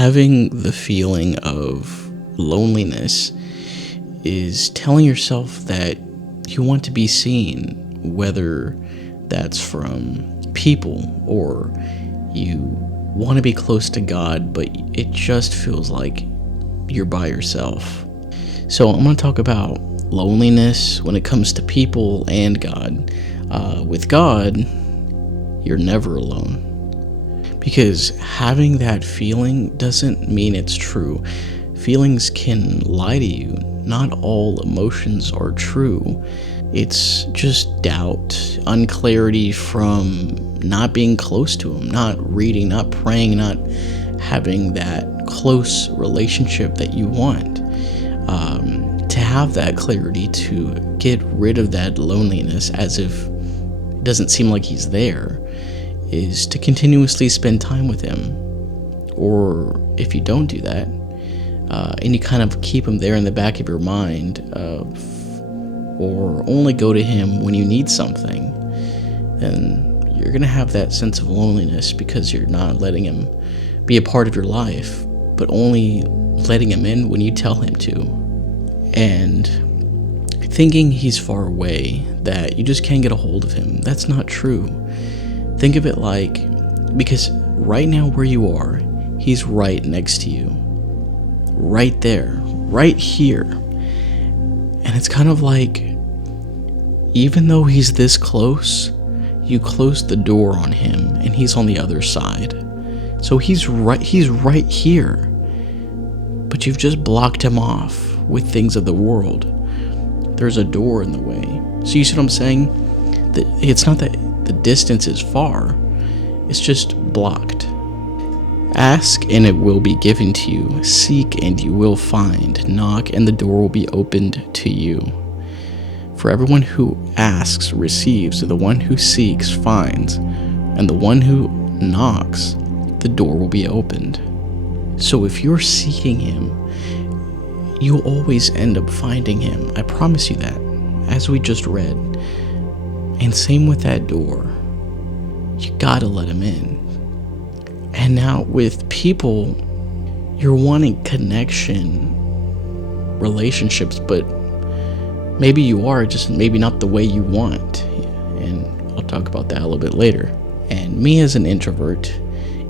Having the feeling of loneliness is telling yourself that you want to be seen, whether that's from people or you want to be close to God, but it just feels like you're by yourself. So I'm going to talk about loneliness when it comes to people and God. With God, you're never alone. Because having that feeling doesn't mean it's true. Feelings can lie to you. Not all emotions are true. It's just doubt, unclarity from not being close to Him, not reading, not praying, not having that close relationship that you want. To have that clarity, to get rid of that loneliness as if it doesn't seem like He's there, is to continuously spend time with Him. Or if you don't do that, and you kind of keep Him there in the back of your mind, or only go to Him when you need something, then you're going to have that sense of loneliness because you're not letting Him be a part of your life, but only letting Him in when you tell Him to. And thinking He's far away, that you just can't get a hold of Him, that's not true. Think of it like, because right now where you are, He's right next to you. Right there. Right here. And it's kind of like, even though He's this close, you close the door on Him and He's on the other side. So He's right here. But you've just blocked Him off with things of the world. There's a door in the way. So you see what I'm saying? That it's not that the distance is far, it's just blocked. Ask and it will be given to you. Seek and you will find. Knock and the door will be opened to you. For everyone who asks receives, the one who seeks finds, and the one who knocks, the door will be opened. So if you're seeking Him, you'll always end up finding Him. I promise you that, as we just read. And same with that door. You gotta let Him in. And now with people, you're wanting connection, relationships, but maybe you are, just maybe not the way you want. And I'll talk about that a little bit later. And me as an introvert,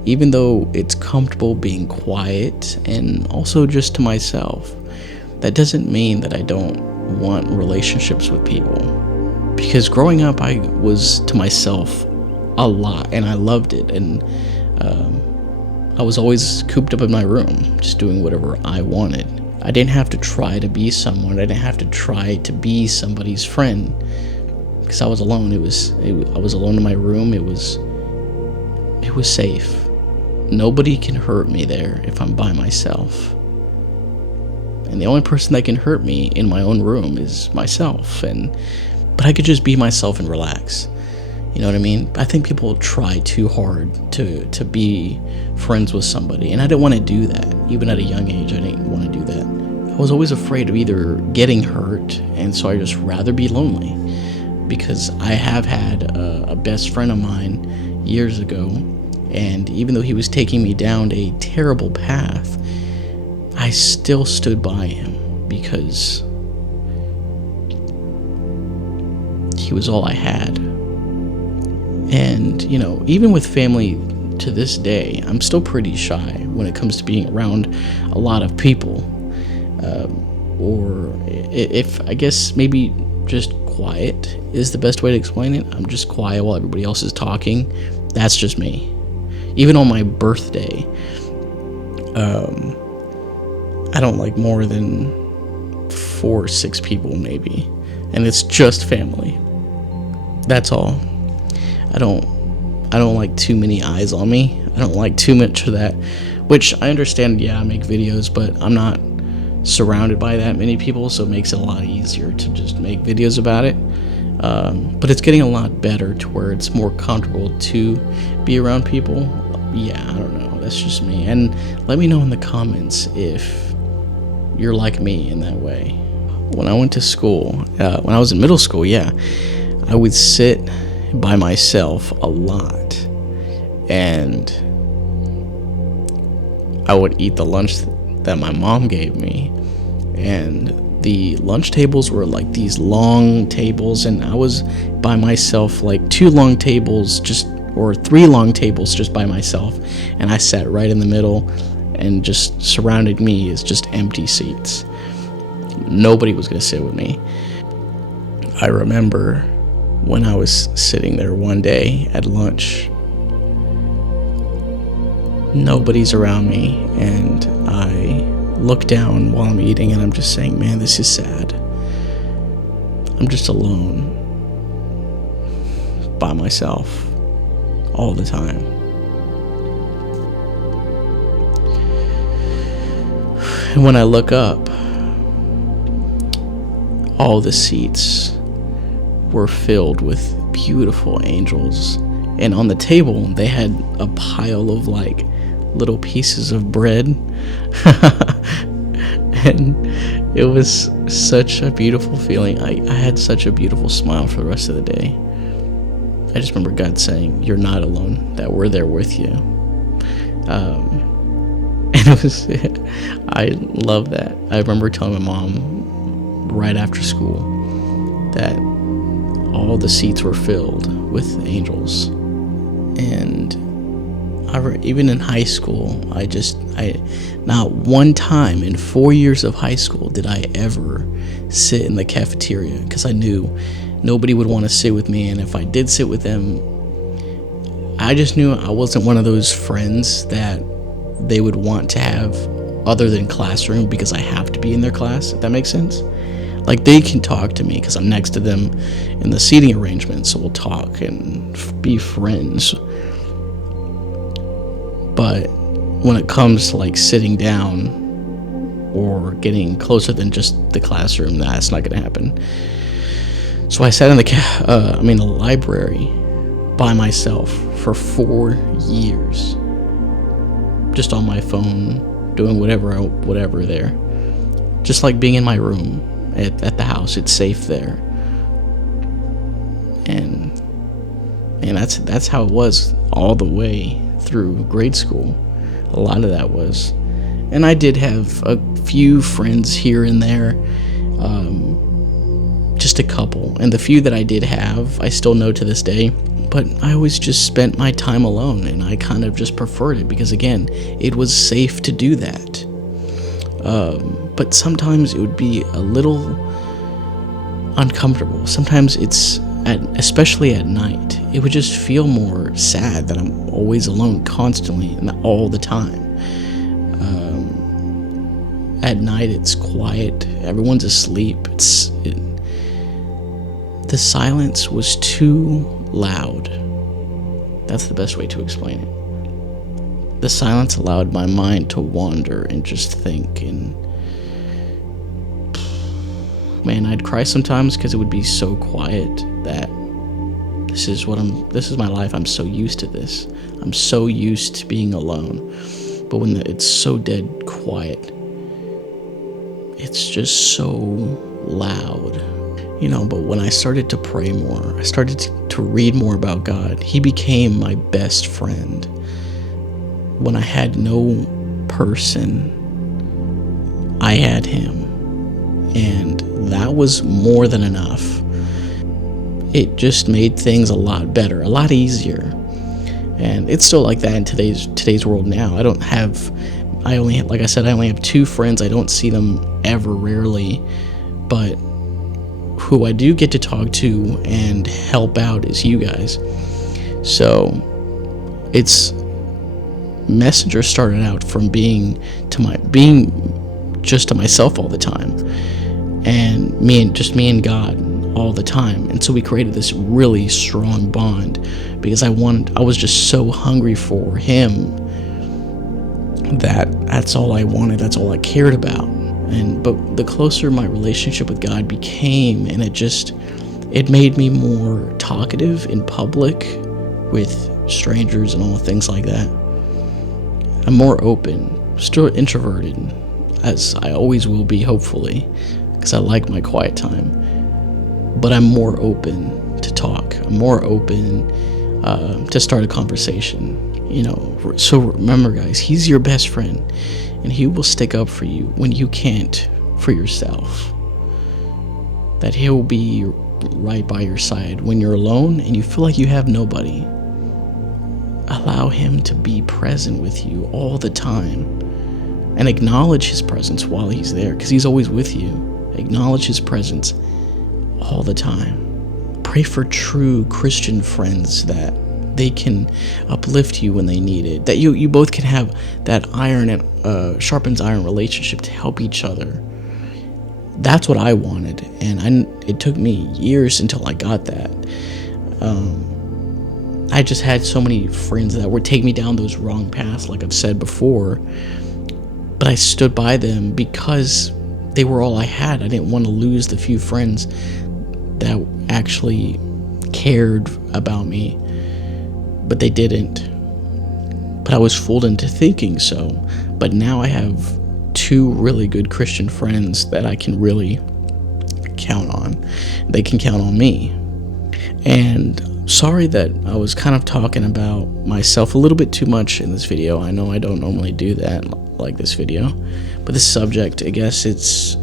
even though it's comfortable being quiet and also just to myself, that doesn't mean that I don't want relationships with people. Because growing up, I was to myself a lot, and I loved it. And I was always cooped up in my room, just doing whatever I wanted. I didn't have to try to be someone. I didn't have to try to be somebody's friend, because I was alone. I was alone in my room. It was safe. Nobody can hurt me there if I'm by myself. And the only person that can hurt me in my own room is myself. But I could just be myself and relax. You know what I mean? I think people try too hard to be friends with somebody. And I didn't want to do that. Even at a young age, I didn't want to do that. I was always afraid of either getting hurt, and so I just rather be lonely. Because I have had a best friend of mine years ago, and even though he was taking me down a terrible path, I still stood by him because he was all I had. And, even with family to this day, I'm still pretty shy when it comes to being around a lot of people. Or if, I guess, maybe just quiet is the best way to explain it. I'm just quiet while everybody else is talking. That's just me. Even on my birthday, I don't like more than 4 or 6 people maybe, and it's just family. That's all. I don't like too many eyes on me. I don't like too much of that, which I understand. Yeah, I make videos, but I'm not surrounded by that many people, so it makes it a lot easier to just make videos about it. But it's getting a lot better to where it's more comfortable to be around people. Yeah, I don't know. That's just me. And let me know in the comments if you're like me in that way. When I went to school, when I was in middle school, I would sit by myself a lot. And I would eat the lunch that my mom gave me, and the lunch tables were like these long tables, and I was by myself, like 2 long tables or 3 long tables just by myself, and I sat right in the middle, and just surrounded me is just empty seats. Nobody was going to sit with me. I remember when I was sitting there one day at lunch, nobody's around me, and I look down while I'm eating, and I'm just saying, man, this is sad. I'm just alone by myself all the time. And when I look up, all the seats were filled with beautiful angels, and on the table they had a pile of like little pieces of bread. And it was such a beautiful feeling. I had such a beautiful smile for the rest of the day. I just remember God saying, you're not alone, that we're there with you. And it was, I love that. I remember telling my mom right after school that all the seats were filled with angels. And even in high school, I not one time in 4 years of high school did I ever sit in the cafeteria, because I knew nobody would want to sit with me, and if I did sit with them, I just knew I wasn't one of those friends that they would want to have other than classroom, because I have to be in their class, if that makes sense. Like, they can talk to me because I'm next to them in the seating arrangement, so we'll talk and be friends. But when it comes to like sitting down or getting closer than just the classroom, that's not going to happen. So I sat in the library by myself for 4 years, just on my phone, doing whatever there, just like being in my room at the house. It's safe there, and that's how it was all the way through grade school. A lot of that was, and I did have a few friends here and there, just a couple, and the few that I did have, I still know to this day. But I always just spent my time alone, and I kind of just preferred it because, again, it was safe to do that. But sometimes it would be a little uncomfortable. Sometimes especially at night, it would just feel more sad that I'm always alone constantly and all the time. At night, it's quiet. Everyone's asleep. The silence was too loud. That's the best way to explain it. The silence allowed my mind to wander and just think, and man, I'd cry sometimes because it would be so quiet that this is my life. I'm so used to this. I'm so used to being alone. But when it's so dead quiet, it's just so loud. But when I started to pray more, I started to read more about God, He became my best friend. When I had no person, I had Him. And that was more than enough. It just made things a lot better, a lot easier. And it's still like that in today's world now. I only have 2 friends. I don't see them ever, rarely. But who I do get to talk to and help out is you guys. So Messenger started out from being just to myself all the time, and me and God all the time. And so we created this really strong bond because I was just so hungry for Him that's all I wanted, that's all I cared about. But the closer my relationship with God became, and it made me more talkative in public with strangers and all things like that. I'm more open, still introverted, as I always will be, hopefully, because I like my quiet time. But I'm more open to talk. I'm more open to start a conversation. So remember, guys, he's your best friend, and he will stick up for you when you can't for yourself. That he'll be right by your side when you're alone and you feel like you have nobody. Allow him to be present with you all the time, and acknowledge his presence while he's there, because he's always with you. Acknowledge his presence all the time. Pray for true Christian friends that they can uplift you when they need it. That you both can have that iron and sharpens iron relationship to help each other. That's what I wanted, and it took me years until I got that. I just had so many friends that would take me down those wrong paths, like I've said before, but I stood by them because they were all I had. I didn't want to lose the few friends that actually cared about me, but they didn't. But I was fooled into thinking so. But now I have two really good Christian friends that I can really count on. They can count on me. And sorry that I was kind of talking about myself a little bit too much in this video. I know I don't normally do that like this video, but this subject, I guess it's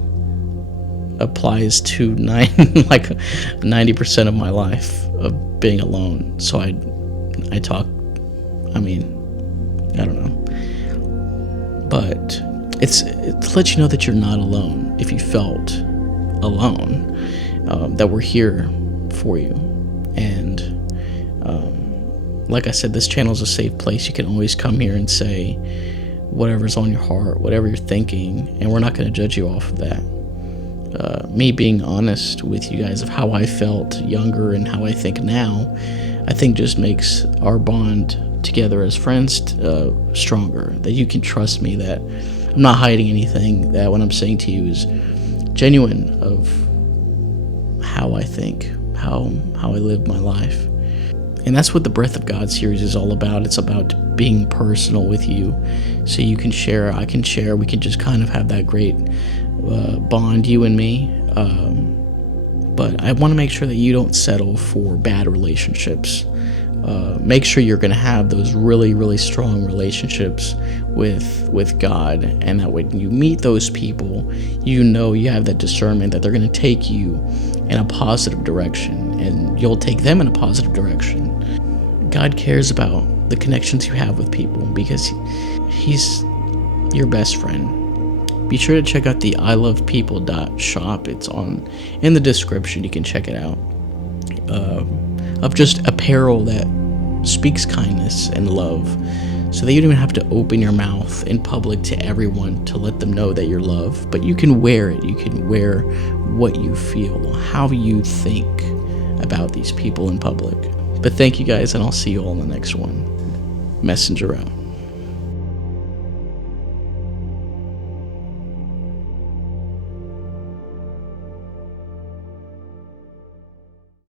applies to 90% of my life of being alone. So I talk, I don't know, but it's to let you know that you're not alone. If you felt alone, that we're here for you. And like I said, this channel is a safe place. You can always come here and say whatever's on your heart, whatever you're thinking, and we're not going to judge you off of that. Me being honest with you guys of how I felt younger and how I think now, I think just makes our bond together as friends stronger. That you can trust me, that I'm not hiding anything, that what I'm saying to you is genuine of how I think, how I live my life. And that's what the Breath of God series is all about. It's about being personal with you, so you can share, I can share, we can just kind of have that great bond, you and me. But I want to make sure that you don't settle for bad relationships. Make sure you're going to have those really, really strong relationships with God, and that when you meet those people, you have that discernment that they're going to take you in a positive direction, and you'll take them in a positive direction. God cares about the connections you have with people because he's your best friend. Be sure to check out the ilovepeople.shop. It's in the description. You can check it out. Of just apparel that speaks kindness and love, so that you don't even have to open your mouth in public to everyone to let them know that you're loved, but you can wear it. You can wear what you feel, how you think about these people in public. But thank you guys, and I'll see you all in the next one. Messenger out.